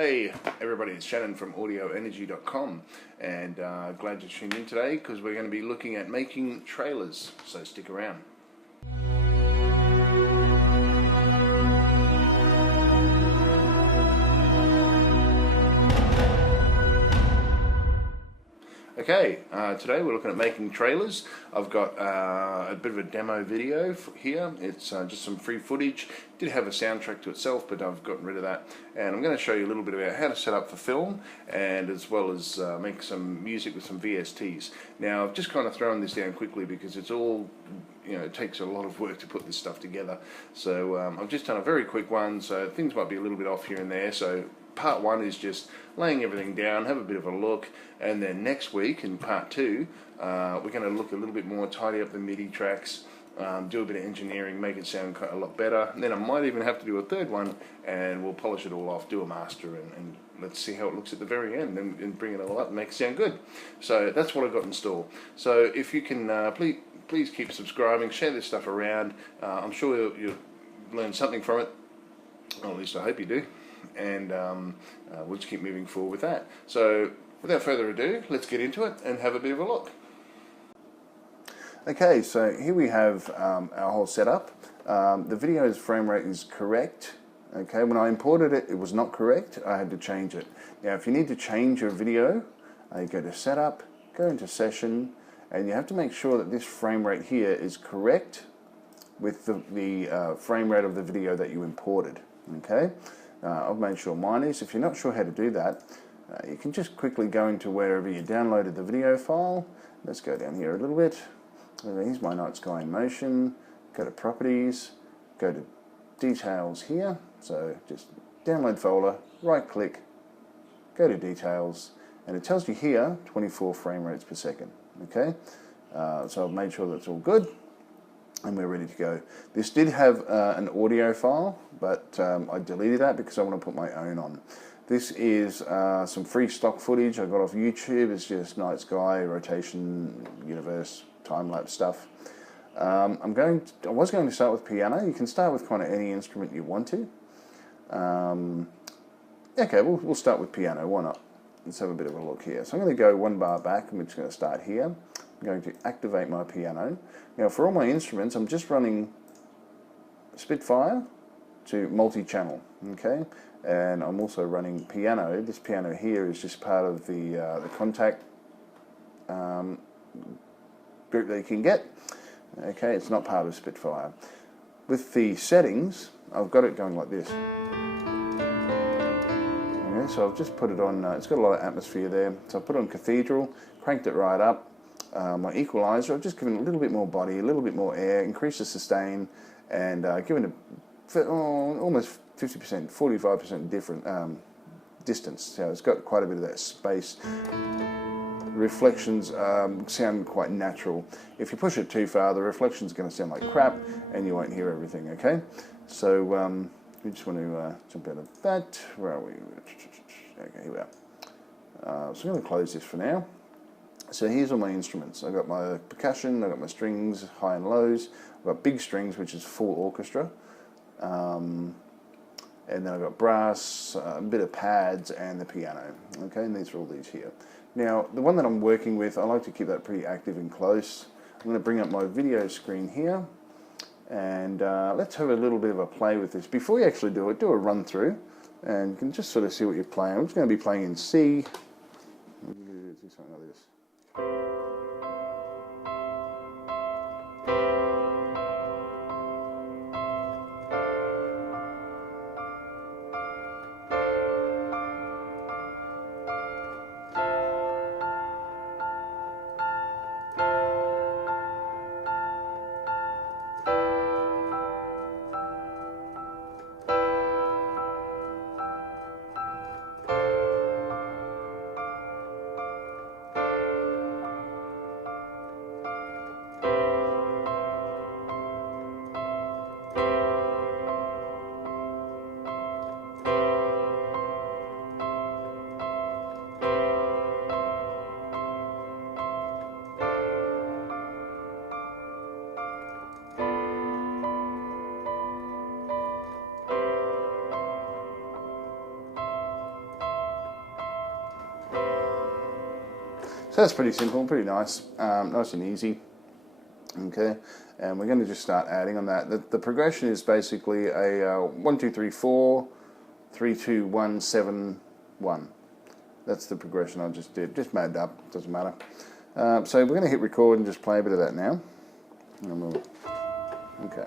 Hey everybody, it's Shannon from audioenergy.com and glad you tuned in today because we're going to be looking at making trailers, so stick around. Okay, today we're looking at making trailers. I've got a bit of a demo video here. It's just some free footage. Did have a soundtrack to itself, but I've gotten rid of that. And I'm going to show you a little bit about how to set up for film, and as well as make some music with some VSTs. Now, I've just kind of thrown this down quickly because it's all, it takes a lot of work to put this stuff together. So I've just done a very quick one, so things might be a little bit off here and there. So part one is just laying everything down, have a bit of a look, and then next week in part two we're going to look a little bit more, tidy up the MIDI tracks, do a bit of engineering, make it sound a lot better, and then I might even have to do a third one and we'll polish it all off, do a master, and let's see how it looks at the very end and bring it all up and make it sound good. So that's what I've got in store. So if you can please keep subscribing, share this stuff around. I'm sure you'll learn something from it, or at least I hope you do. And we'll just keep moving forward with that. So without further ado, let's get into it and have a bit of a look. Okay, so here we have our whole setup. The video's frame rate is correct. Okay, when I imported it, it was not correct. I had to change it. Now, if you need to change your video, you go to Setup, go into Session, and you have to make sure that this frame rate here is correct with the frame rate of the video that you imported. Okay. I've made sure mine is. If you're not sure how to do that, you can just quickly go into wherever you downloaded the video file. Let's go down here a little bit. Here's my Night Sky in Motion. Go to Properties, go to Details here. So just download folder, right click, go to Details, and it tells you here 24 frame rates per second. Okay, so I've made sure that's all good, and we're ready to go. This did have an audio file, but I deleted that because I want to put my own on. This is some free stock footage I got off YouTube. It's just night sky, rotation, universe, time-lapse stuff. I was going to start with piano. You can start with kind of any instrument you want to. Okay, we'll start with piano. Why not? Let's have a bit of a look here. So I'm going to go one bar back, and we're just going to start here. I'm going to activate my piano. Now, for all my instruments, I'm just running Spitfire to multi-channel, okay? And I'm also running piano. This piano here is just part of the Kontakt group that you can get. Okay, it's not part of Spitfire. With the settings, I've got it going like this. Okay, so I've just put it on, it's got a lot of atmosphere there. So I've put it on Cathedral, cranked it right up. My equalizer, I've just given it a little bit more body, a little bit more air, increased the sustain, and given it almost 50%, 45% different distance. So it's got quite a bit of that space. Reflections sound quite natural. If you push it too far, the reflection's going to sound like crap, and you won't hear everything. Okay, so we just want to jump out of that. Where are we? Okay, here we are. So I'm going to close this for now. So here's all my instruments. I've got my percussion, I've got my strings, high and lows, I've got big strings, which is full orchestra, and then I've got brass, a bit of pads, and the piano. Okay, and these are all these here. Now, the one that I'm working with, I like to keep that pretty active and close. I'm going to bring up my video screen here, and let's have a little bit of a play with this. Before you actually do it, do a run through, and you can just sort of see what you're playing. I'm just going to be playing in C. Do something like this. So that's pretty simple, pretty nice, nice and easy. Okay, and we're going to just start adding on that. The progression is basically a 1, 2, 3, 4, 3, 2, 1, 7, 1. That's the progression I just did, just made up, doesn't matter. So we're going to hit record and just play a bit of that now. Okay.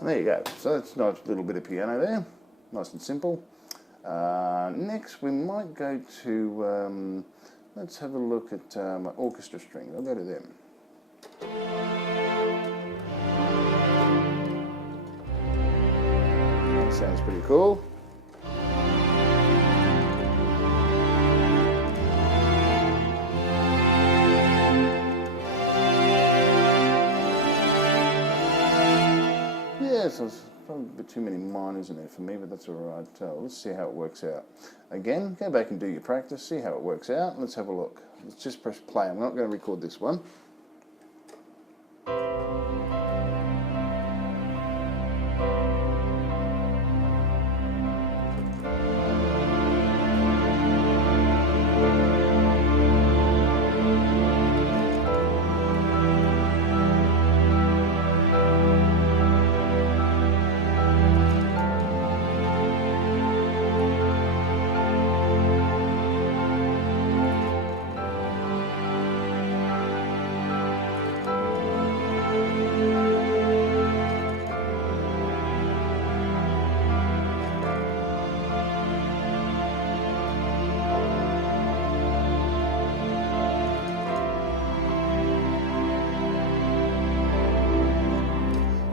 And there you go. So that's a nice little bit of piano there, nice and simple. Next we might go to, let's have a look at my orchestra strings. I'll go to them. That sounds pretty cool. So it's probably a bit too many minors in there for me, but that's alright. Let's see how it works out. Again, go back and do your practice, see how it works out. Let's have a look. Let's just press play. I'm not going to record this one.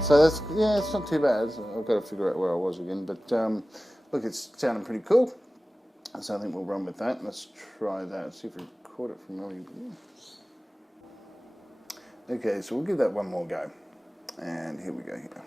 So that's, yeah, it's not too bad. I've got to figure out where I was again, but look, it's sounding pretty cool. So I think we'll run with that. Let's try that, see if we record it from where we. Okay, so we'll give that one more go. And here we go here.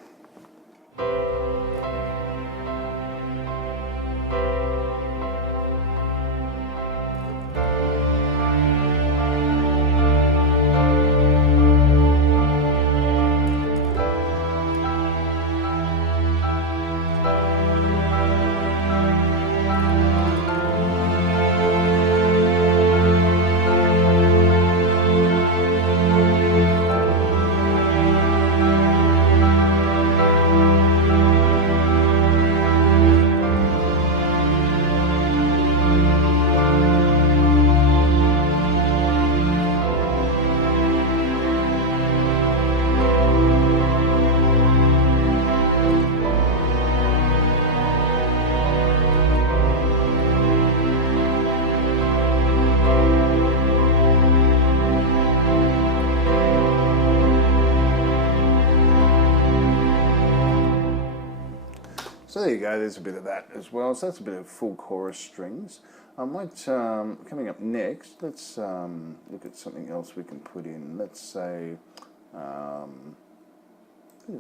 So there you go, there's a bit of that as well. So that's a bit of full chorus strings. I might, coming up next, let's look at something else we can put in. Let's say,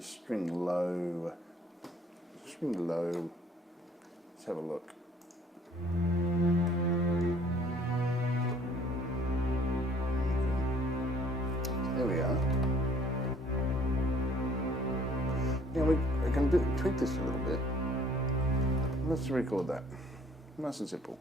string low. Let's have a look. There we are. Yeah, we can tweak this a little bit. Let's record that. Nice and simple.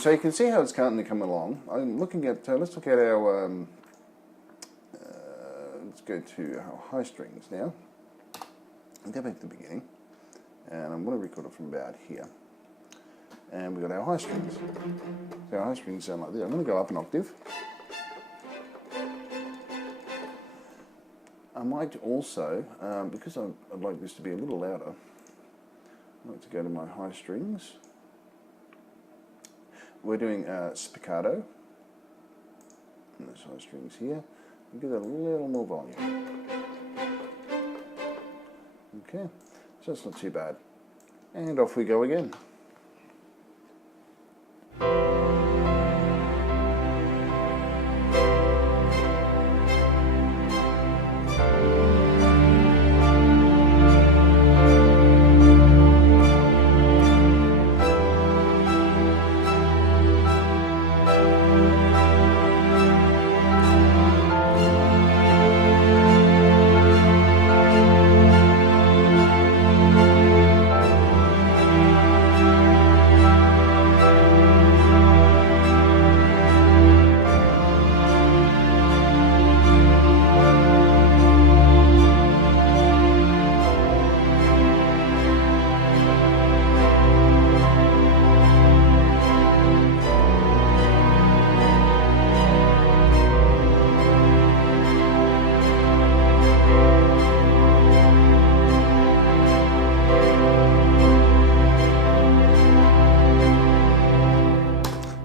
So you can see how it's starting to come along. I'm looking at, let's look at our, let's go to our high strings now. I'll go back to the beginning. And I'm going to record it from about here. And we've got our high strings. So our high strings sound like this. I'm going to go up an octave. I might also, because I'd like this to be a little louder, I'd like to go to my high strings. We're doing spiccato. And those high strings here. And give it a little more volume. Okay, so it's not too bad. And off we go again.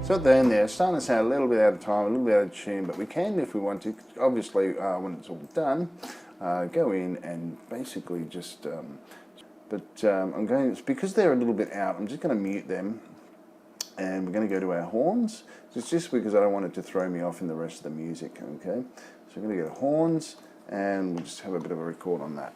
So then there, starting to sound a little bit out of time, a little bit out of tune, but we can if we want to. Obviously, when it's all done, go in and basically just, I'm going, it's because they're a little bit out, I'm just going to mute them, and we're going to go to our horns. So it's just because I don't want it to throw me off in the rest of the music, okay? So we're going to go to horns, and we'll just have a bit of a record on that.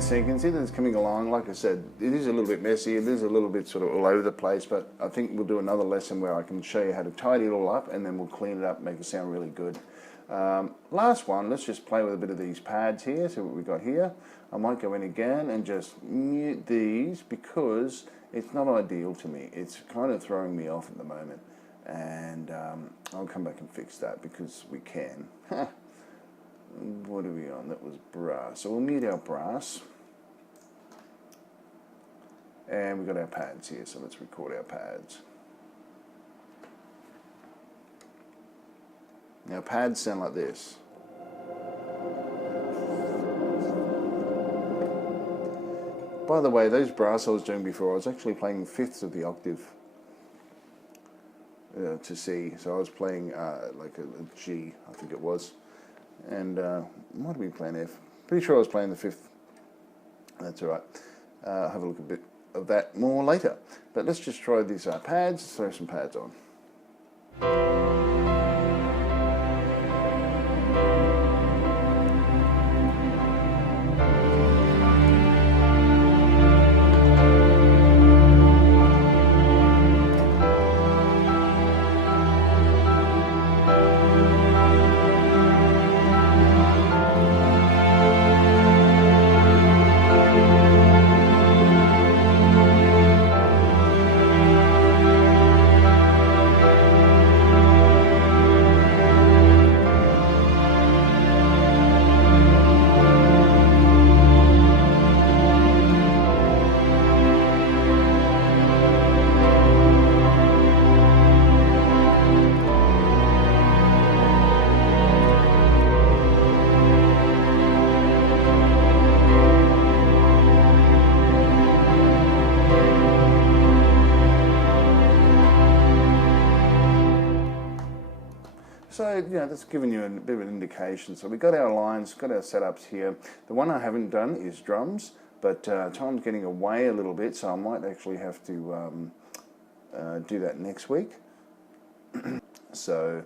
So you can see that it's coming along. Like I said, it is a little bit messy, it is a little bit sort of all over the place, but I think we'll do another lesson where I can show you how to tidy it all up, and then we'll clean it up and make it sound really good. Last one, let's just play with a bit of these pads here, see what we've got here. I might go in again and just mute these because it's not ideal to me. It's kind of throwing me off at the moment, and I'll come back and fix that because we can. What are we on? That was brass. So we'll mute our brass. And we've got our pads here, so let's record our pads. Now pads sound like this. By the way, those brass I was doing before, I was actually playing fifths of the octave to C. So I was playing like a G, I think it was. And might have been playing F. Pretty sure I was playing the fifth. That's all right. I'll have a look a bit of that more later. But let's just try these pads, throw some pads on. So, you know, that's giving you a bit of an indication. So we got our lines, got our setups here. The one I haven't done is drums, but time's getting away a little bit, so I might actually have to do that next week. So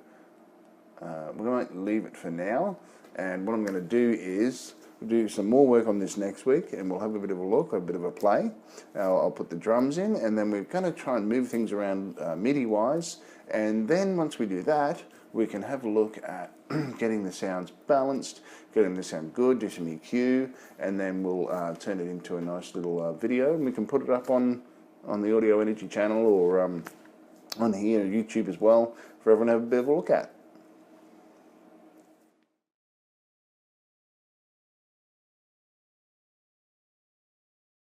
we might leave it for now, and what I'm going to do is do some more work on this next week, and we'll have a bit of a look, a bit of a play. I'll put the drums in, and then we're going to try and move things around MIDI wise, and then once we do that, we can have a look at getting the sounds balanced, getting the sound good, do some EQ, and then we'll turn it into a nice little video, and we can put it up on the Audio Energy channel, or on here, YouTube as well, for everyone to have a bit of a look at.